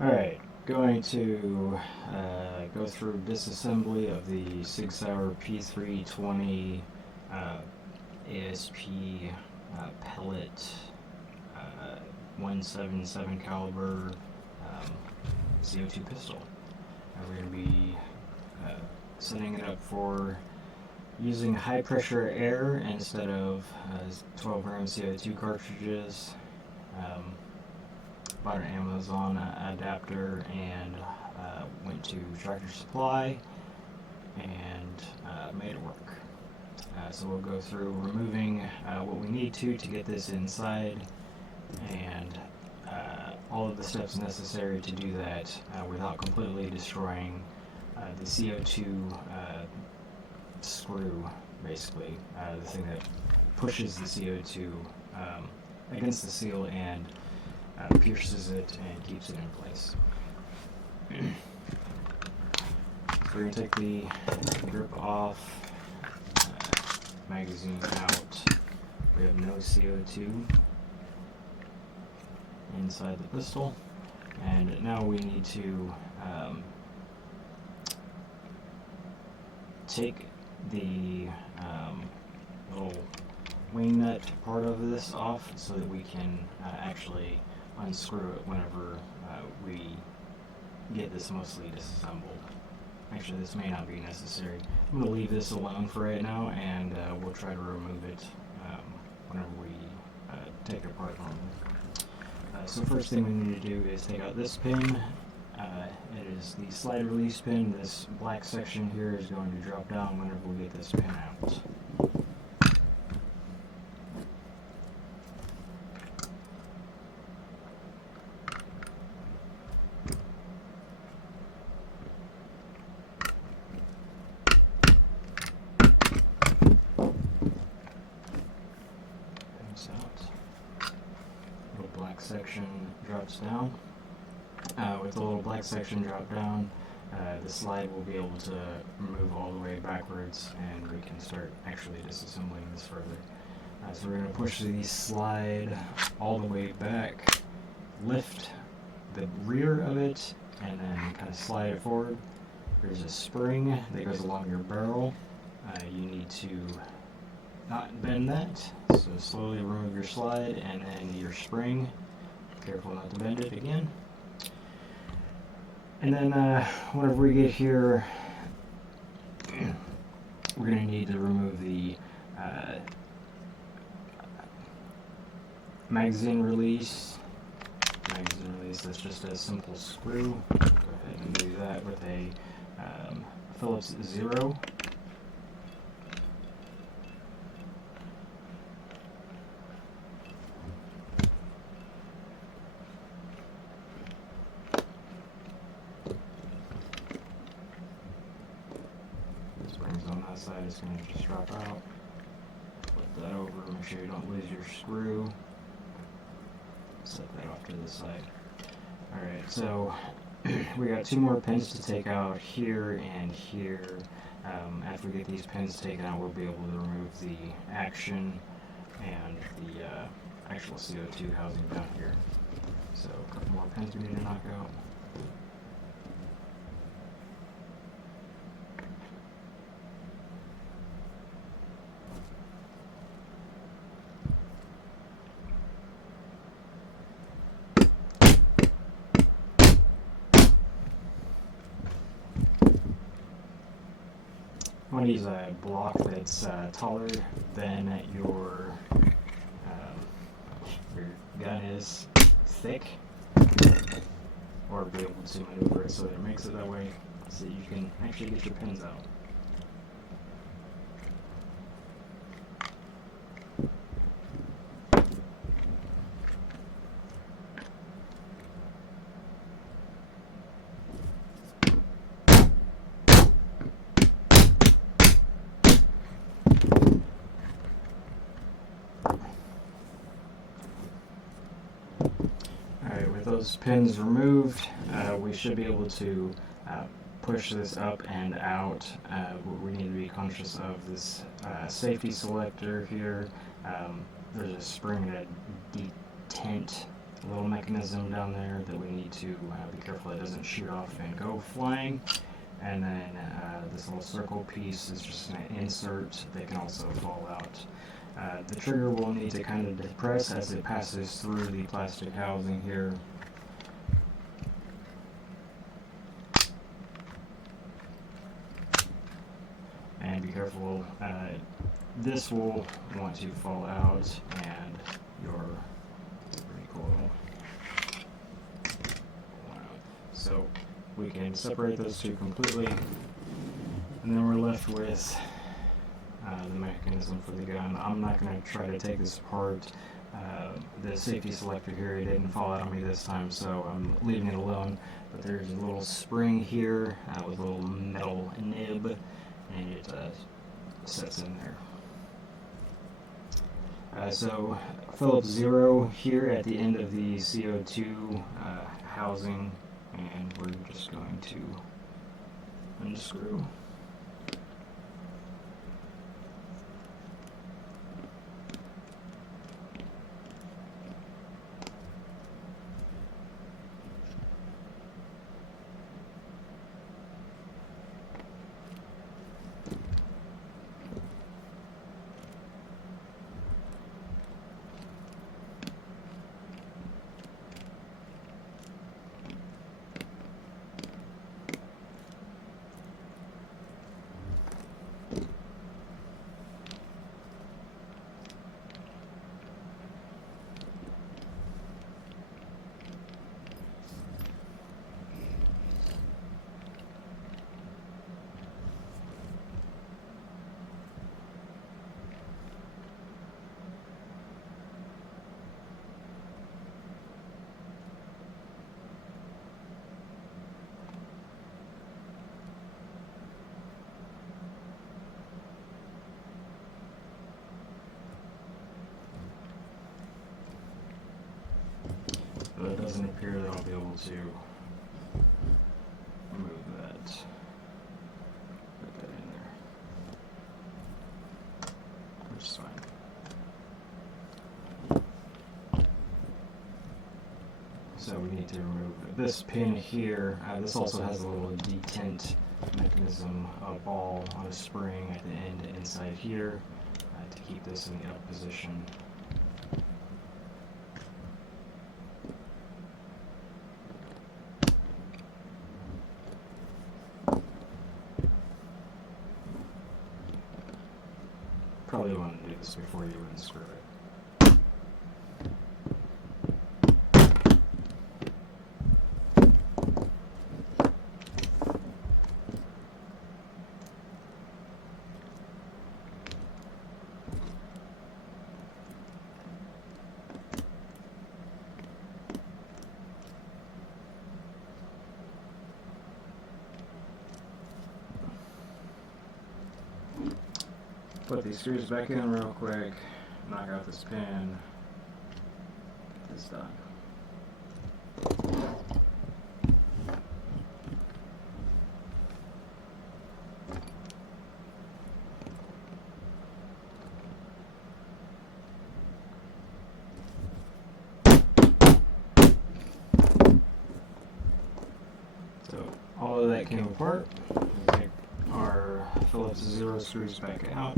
Alright, going to go through disassembly of the Sauer P320 ASP pellet 177 caliber CO2 pistol. We're going to be setting it up for using high pressure air instead of 12 gram CO2 cartridges. Bought an Amazon adapter and went to Tractor Supply and made it work. So we'll go through removing what we need to get this inside, and all of the steps necessary to do that without completely destroying the CO2 screw, basically, the thing that pushes the CO2 against the seal and pierces it and keeps it in place. So we're going to take the grip off, magazine out. We have no CO2 inside the pistol, and now we need to take the little wing nut part of this off so that we can actually unscrew it whenever we get this mostly disassembled. Actually, this may not be necessary. I'm going to leave this alone for right now, and we'll try to remove it whenever we take it apart normally. So first thing we need to do is take out this pin. It is the slide release pin. This black section here is going to drop down whenever we get this pin out. Section drops down. With the little black section drop down, the slide will be able to move all the way backwards, and we can start actually disassembling this further. So we're going to push the slide all the way back, lift the rear of it, and then kind of slide it forward. There's a spring that goes along your barrel. You need to not bend that, so slowly remove your slide and then your spring. Careful not to bend it again. And then whenever we get here, we're going to need to remove the magazine release. That's just a simple screw. Go ahead and do that with a Phillips 0. On that side, it's going to just drop out. Flip that over, make sure you don't lose your screw. Set that off to the side. Alright, so we got two more pins to take out here and here. After we get these pins taken out, we'll be able to remove the action and the actual CO2 housing down here. So a couple more pins we need to knock out. I want to use a block that's taller than your gun is thick, or be able to maneuver it so that it makes it that way, so that you can actually get your pins out. With those pins removed, we should be able to push this up and out. We need to be conscious of this safety selector here. There's a spring that detent a little mechanism down there that we need to be careful it doesn't shoot off and go flying. And then this little circle piece is just an insert that can also fall out. The trigger will need to kind of depress as it passes through the plastic housing here. And be careful, this will want to fall out and your recoil. So we can separate those two completely, and then we're left with the mechanism for the gun. I'm not going to try to take this apart. The safety selector here, it didn't fall out on me this time, so I'm leaving it alone. But there's a little spring here with a little metal nib, and it sets in there. So Phillips 0 here at the end of the CO2 housing, and we're just going to unscrew. But it doesn't appear that I'll be able to move that. Put that in there. Which is fine. So we need to remove this pin here. This also has a little detent mechanism, a ball on a spring at the end inside here to keep this in the up position. Probably want to do this before you unscrew it. Put these screws back in real quick, knock out this pin, get this done. So all of that came apart. We'll take our Phillips 0 screws back out.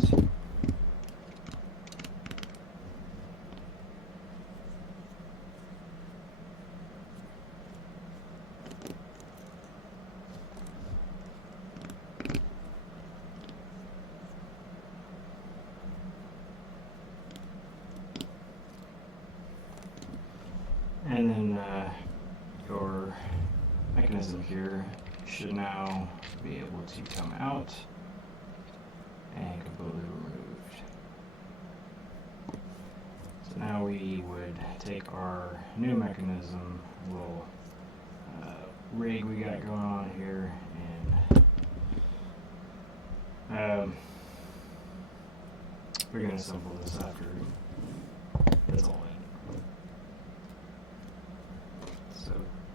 And then your mechanism here should now be able to come out and completely removed. So now we would take our new mechanism, little rig we got going on here, and we're going to assemble this after it's all in. So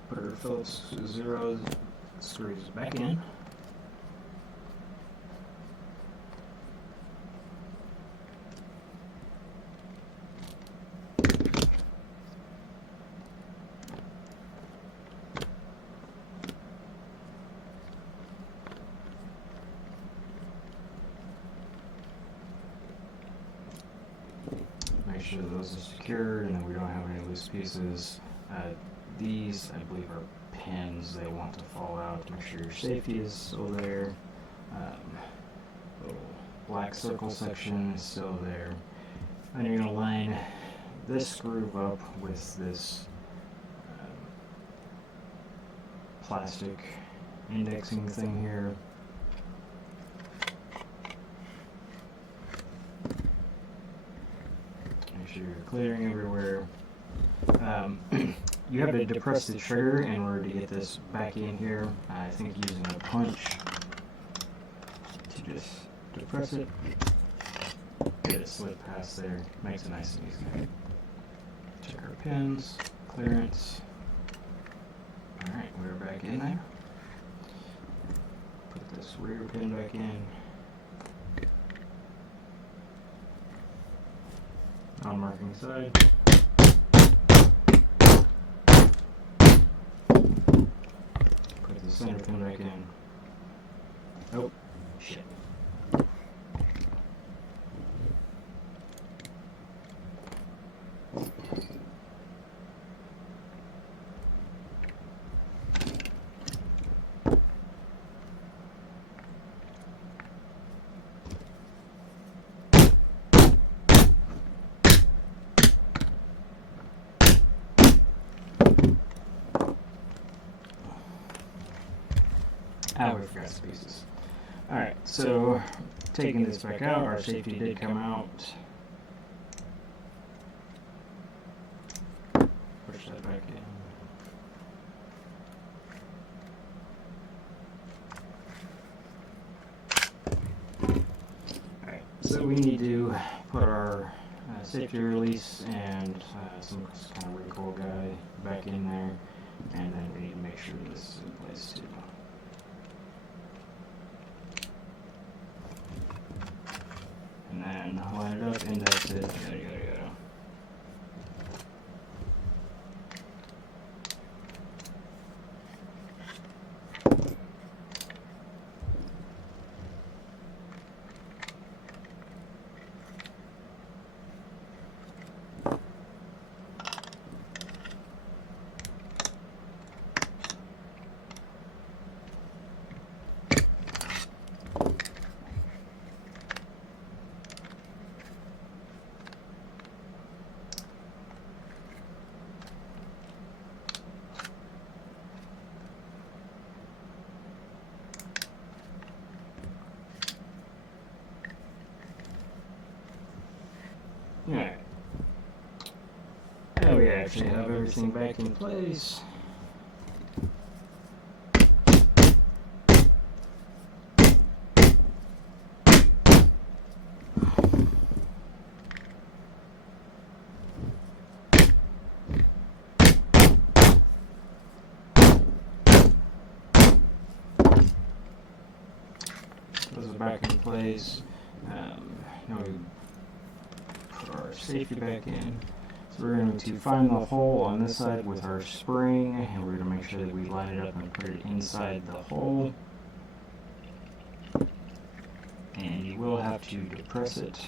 put our Phillips 0 screws back in. sure that those are secured and that we don't have any loose pieces. These, I believe, are pins. They want to fall out to make sure your safety is still there. Little black circle section is still there. And you're going to line this groove up with this plastic indexing thing here. Make sure you're clearing everywhere. You have to depress the trigger in order to get this back in here. I think using a punch to just depress it, get it slip past there, makes it nice and easy. Check our pins, clearance. Alright, we're back in there. Put this rear pin back in. On marking side. Put the center pin back in. Oh, shit. We forgot some pieces. Alright, so taking this back out, our safety did come out. Push that back in. Alright, so we need to put our safety release and some kind of recoil guy back in there, and then we need to make sure this is in place too. And then line it up, index it, yada yada yada. Alright. Now we actually have everything back in place. Those are back in place. Now we put our safety back in. So we're going to find the hole on this side with our spring, and we're going to make sure that we line it up and put it inside the hole. And you will have to depress it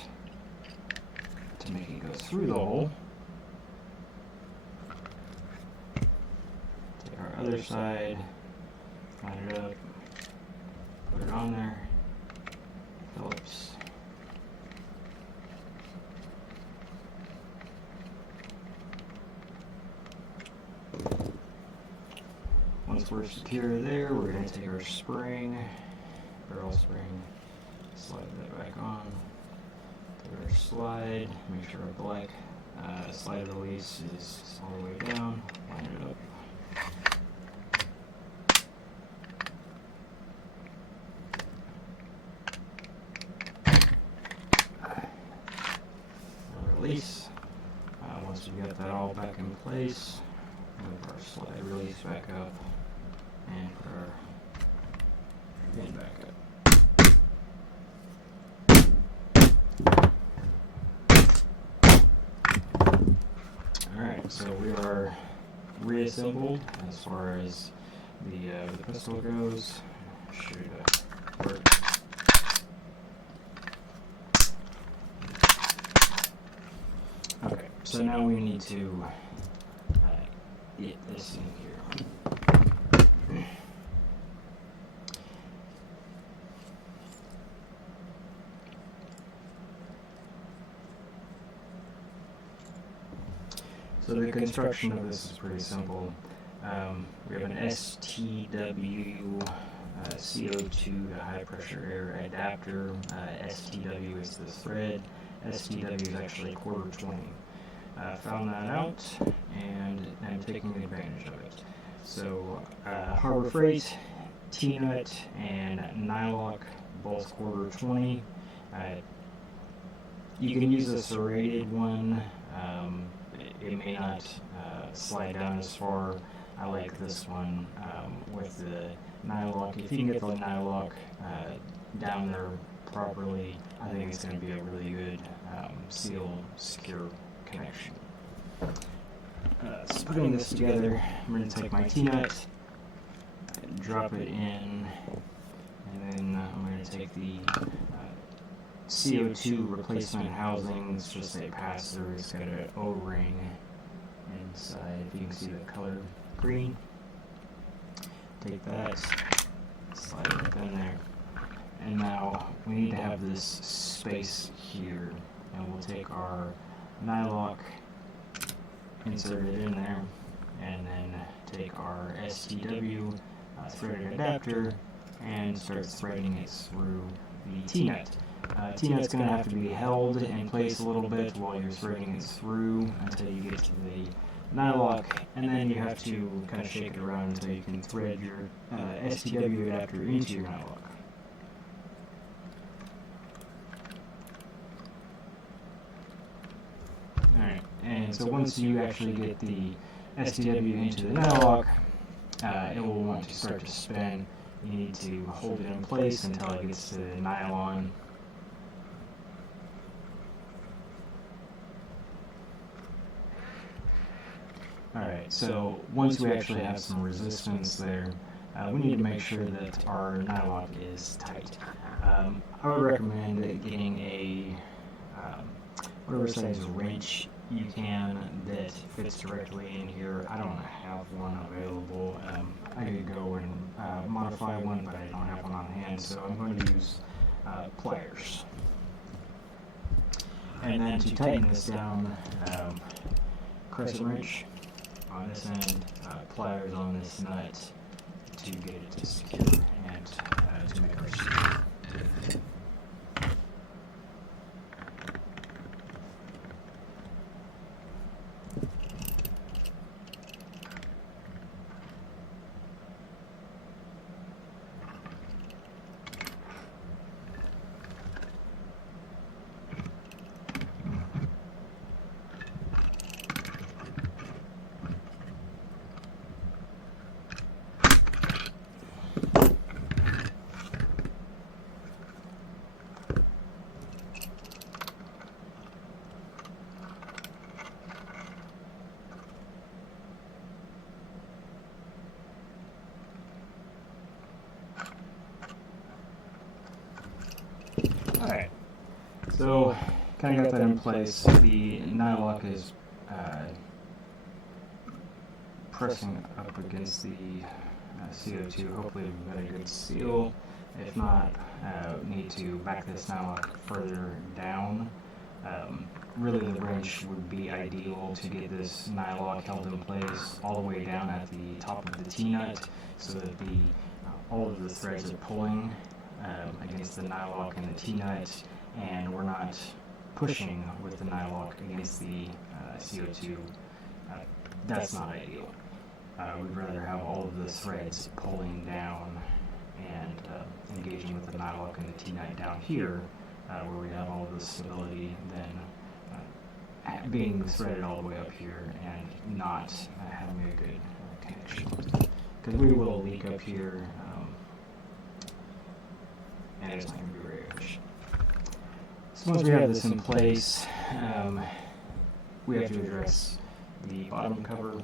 to make it go through the hole. Take our other side, line it up, put it on there. Phillips. Once we're secure there, we're going to take our spring, barrel spring, slide that back on. Take our slide, make sure our black slide release is all the way down, line it up. Release. Once you got that all back in place, move our slide release back up and put our pin back up. Alright, so we are reassembled as far as the pistol goes. Should work. Okay, So now we need to get this in here. So the construction of this is pretty simple. We have an STW CO2 to high pressure air adapter. STW is the thread. STW is actually 1/4 20. Found that out and I'm taking advantage of it. So Harbor Freight, T-nut, and Nylock, both 1/4 20. You can use a serrated one. It may not slide down as far. I like this one with the Nylock. If you can get the Nylock down there properly, I think it's going to be a really good seal secure connection. So putting this together, I'm going to take my T-nut, drop it in, and then I'm going to take the CO2 replacement housing. It's just a pass-through. It's got an O-ring inside. If you can see the color green. Take that, slide it up in there. And now we need to have this space here. And we'll take our Nylock, insert it in there, and then take our STW threaded adapter and start threading it through the T-nut. T-nut's going to have to be held in place a little bit while you're threading it through until you get to the Nylock, and then you have to kind of shake it around until you can thread your STW adapter into your Nylock. Alright, and so once you actually get the STW into the Nylock, it will want to start to spin. You need to hold it in place until it gets to the nylon. Alright, so once we actually have some resistance there, we need to make sure that our Nylock is tight. I would recommend getting a whatever size wrench you can that fits directly in here. I don't have one available. I could go and modify one, but I don't have one on hand, so I'm going to use pliers. And then to tighten this down, crescent wrench on this end, pliers on this nut to get it to secure and to make our seal. Alright, so kind of got that in place. The Nylock is pressing up against the CO2. Hopefully we've got a good seal. If not, we need to back this Nylock further down. Really the wrench would be ideal to get this Nylock held in place all the way down at the top of the T-nut so that all of the threads are pulling against the Nylock and the T-nut, and we're not pushing with the Nylock against the CO2. That's not ideal. We'd rather have all of the threads pulling down and engaging with the Nylock and the T-nut down here, where we have all of the stability, than being threaded all the way up here and not having a good connection. Because we will leak up here, and it's not going to be very efficient. So once we have this in place, we have to address the bottom cover.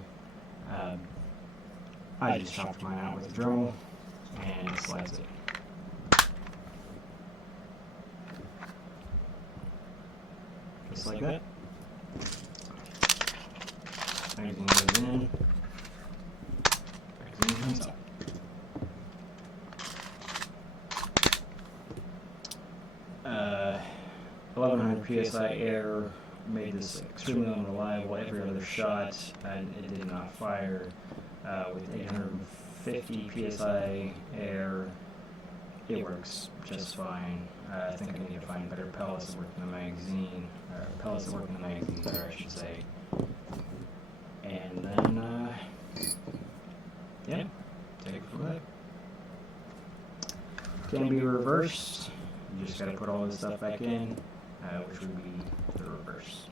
I just chopped mine out with a Dremel and slides it. Just like that. Magazine goes in. Magazine comes out. Uh, 1100 psi air made this extremely unreliable every other shot, and it did not fire. With 850 psi air, it works just fine. I think I need to find better pellets that work in the magazine, or pellets that work in the magazine better, I should say. And then, yeah, take it from there. Can be reversed. You just gotta put all this stuff back in, which would be the reverse.